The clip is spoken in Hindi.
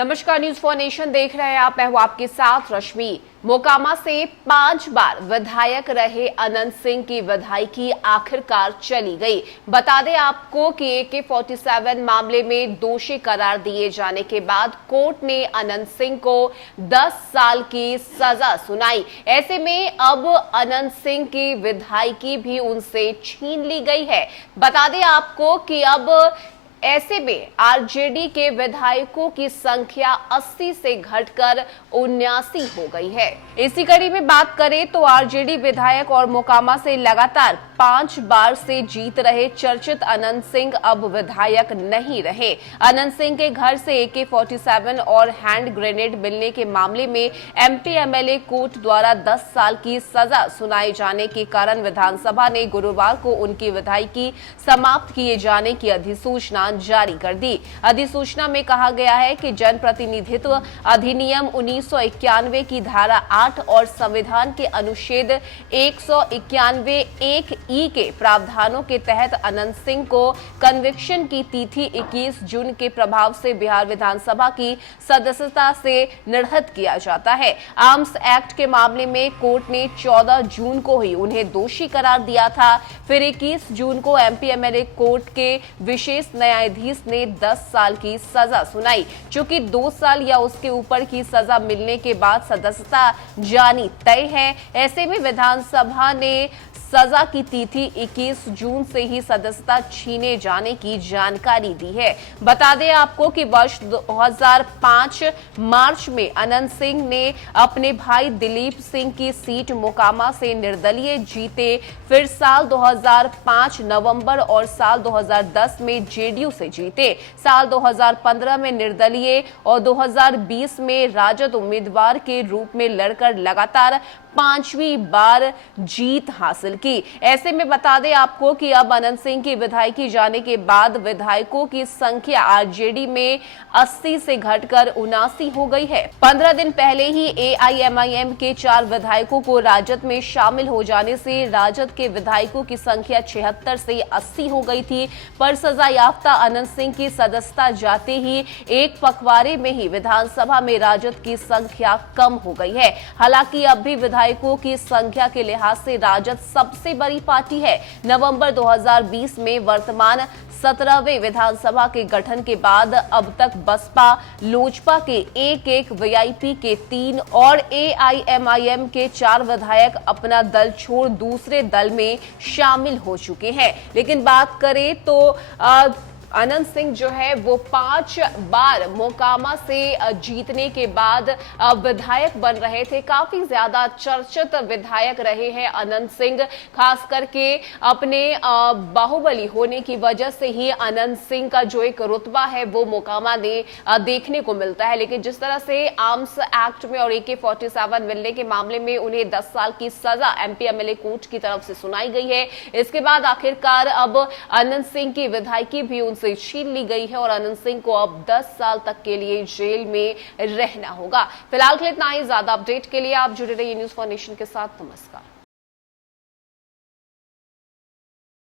नमस्कार, न्यूज फॉर नेशन देख रहे हैं आप। मैं हूं आपके साथ रश्मि। मोकामा से 5 बार विधायक रहे अनंत सिंह की विधायकी आखिरकार चली गई। बता दें आपको कि AK-47 मामले में दोषी करार दिए जाने के बाद कोर्ट ने अनंत सिंह को 10 साल की सजा सुनाई। ऐसे में अब अनंत सिंह की विधायकी भी उनसे छीन ली गई है। बता दें आपको कि अब ऐसे में आरजेडी के विधायकों की संख्या 80 से घटकर 79 हो गई है। इसी कड़ी में बात करें तो आरजेडी विधायक और मोकामा से लगातार 5 बार से जीत रहे चर्चित अनंत सिंह अब विधायक नहीं रहे। अनंत सिंह के घर से AK-47 और हैंड ग्रेनेड मिलने के मामले में MP MLA कोर्ट द्वारा 10 साल की सजा सुनाए जाने के कारण विधानसभा ने गुरुवार को उनकी विधायकी समाप्त किए जाने की अधिसूचना जारी कर दी। अधिसूचना में कहा गया है कि जनप्रतिनिधित्व अधिनियम 1991 की धारा 8 और संविधान के अनुच्छेद 191(1)(e) के प्रावधानों के तहत अनंत सिंह को कन्विक्शन की तिथि 21 जून के प्रभाव से बिहार विधानसभा की सदस्यता से निरस्त किया जाता है। आर्म्स एक्ट के मामले में कोर्ट ने 14 जून को ही उन्हें दोषी करार दिया था। फिर 21 जून को MP MLA कोर्ट के विशेष न्यायाधीश ने 10 साल की सजा सुनाई। चूंकि 2 साल या उसके ऊपर की सजा मिलने के बाद सदस्यता जानी तय है, ऐसे में विधानसभा ने सजा की तिथि 21 जून से ही सदस्यता छीने जाने की जानकारी दी है। बता दें आपको कि वर्ष 2005 मार्च में अनंत सिंह ने अपने भाई दिलीप सिंह की सीट मोकामा से निर्दलीय जीते। फिर साल 2005 नवंबर और साल 2010 में JDU से जीते। साल 2015 में निर्दलीय और 2020 में राजद उम्मीदवार के रूप में लड़कर लगातार 5वीं बार जीत हासिल की। ऐसे में बता दें आपको कि अब अनंत सिंह की विधायकी जाने के बाद विधायकों की संख्या आरजेडी में 80 से घटकर 79 हो गई है। 15 दिन पहले ही AIMIM के 4 विधायकों को राजद में शामिल हो जाने से राजद के विधायकों की संख्या 76 से 80 हो गई थी। पर सजा याफ्ता अनंत सिंह की सदस्यता जाते ही एक पखवाड़े में ही विधानसभा में राजद की संख्या कम हो गई है। हालांकि अब भी विधायकों की संख्या के लिहाज से राजद सबसे बड़ी पार्टी है। नवंबर 2020 में वर्तमान 17वें विधानसभा के गठन के बाद अब तक बसपा लोजपा के एक VIP के 3 और AIMIM के 4 विधायक अपना दल छोड़ दूसरे दल में शामिल हो चुके हैं। लेकिन बात करें तो अनंत सिंह जो है वो 5 बार मोकामा से जीतने के बाद विधायक बन रहे थे। काफी ज्यादा चर्चित विधायक रहे हैं अनंत सिंह, खास करके अपने बाहुबली होने की वजह से ही अनंत सिंह का जो एक रुतबा है वो मोकामा ने देखने को मिलता है। लेकिन जिस तरह से आर्म्स एक्ट में और AK-47 मिलने के मामले में उन्हें 10 साल की सजा MP MLA कोर्ट की तरफ से सुनाई गई है, इसके बाद आखिरकार अब अनंत सिंह की विधायकी भी से छीन ली गई है और अनंत सिंह को अब 10 साल तक के लिए जेल में रहना होगा। फिलहाल के लिए इतना ही। ज्यादा अपडेट के लिए आप जुड़े रहिए न्यूज फॉर नेशन के साथ। नमस्कार।